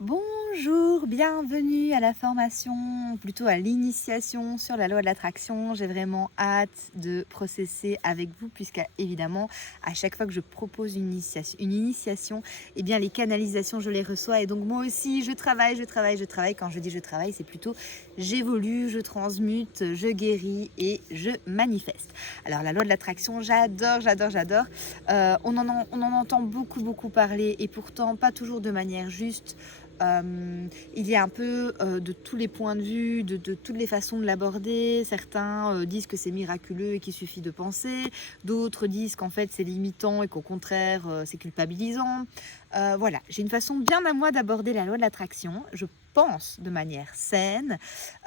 Bonjour, bienvenue à la formation, plutôt à l'initiation sur la loi de l'attraction. J'ai vraiment hâte de processer avec vous puisqu'à évidemment, à chaque fois que je propose une initiation, eh bien les canalisations, je les reçois et donc moi aussi, je travaille, je travaille, je travaille. Quand je dis je travaille, c'est plutôt j'évolue, je transmute, je guéris et je manifeste. Alors la loi de l'attraction, j'adore, j'adore, j'adore. On en entend beaucoup, beaucoup parler et pourtant pas toujours de manière juste. Il y a un peu, de tous les points de vue, de toutes les façons de l'aborder. Certains, disent que c'est miraculeux et qu'il suffit de penser. D'autres disent qu'en fait, c'est limitant et qu'au contraire, c'est culpabilisant. Voilà, j'ai une façon bien à moi d'aborder la loi de l'attraction. Je pense de manière saine,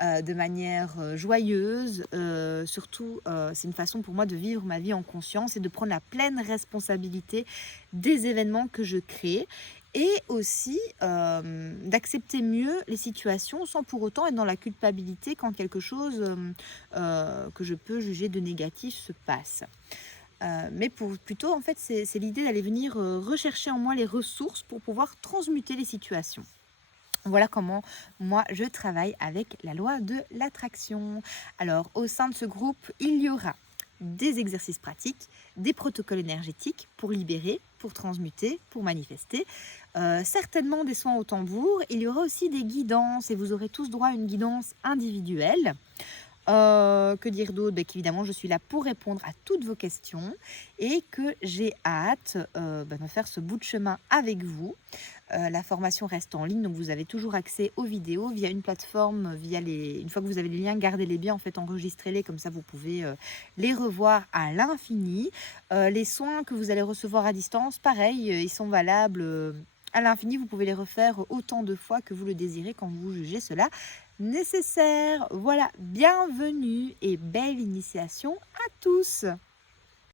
de manière, joyeuse. Surtout, c'est une façon pour moi de vivre ma vie en conscience et de prendre la pleine responsabilité des événements que je crée et aussi, d'accepter mieux les situations sans pour autant être dans la culpabilité quand quelque chose, que je peux juger de négatif se passe. Mais pour plutôt en fait, c'est l'idée d'aller venir, rechercher en moi les ressources pour pouvoir transmuter les situations. Voilà comment moi je travaille avec la loi de l'attraction. Alors au sein de ce groupe, il y aura des exercices pratiques, des protocoles énergétiques pour libérer, pour transmuter, pour manifester, certainement des soins au tambour. Il y aura aussi des guidances et vous aurez tous droit à une guidance individuelle. Que dire d'autre? Qu'évidemment, je suis là pour répondre à toutes vos questions et que j'ai hâte, de faire ce bout de chemin avec vous. La formation reste en ligne, donc vous avez toujours accès aux vidéos via une plateforme, via les une fois que vous avez les liens, gardez-les bien, en fait, enregistrez-les, comme ça vous pouvez, les revoir à l'infini. Les soins que vous allez recevoir à distance, pareil, ils sont valables, à l'infini. Vous pouvez les refaire autant de fois que vous le désirez quand vous jugez cela nécessaire. Voilà, bienvenue et belle initiation à tous.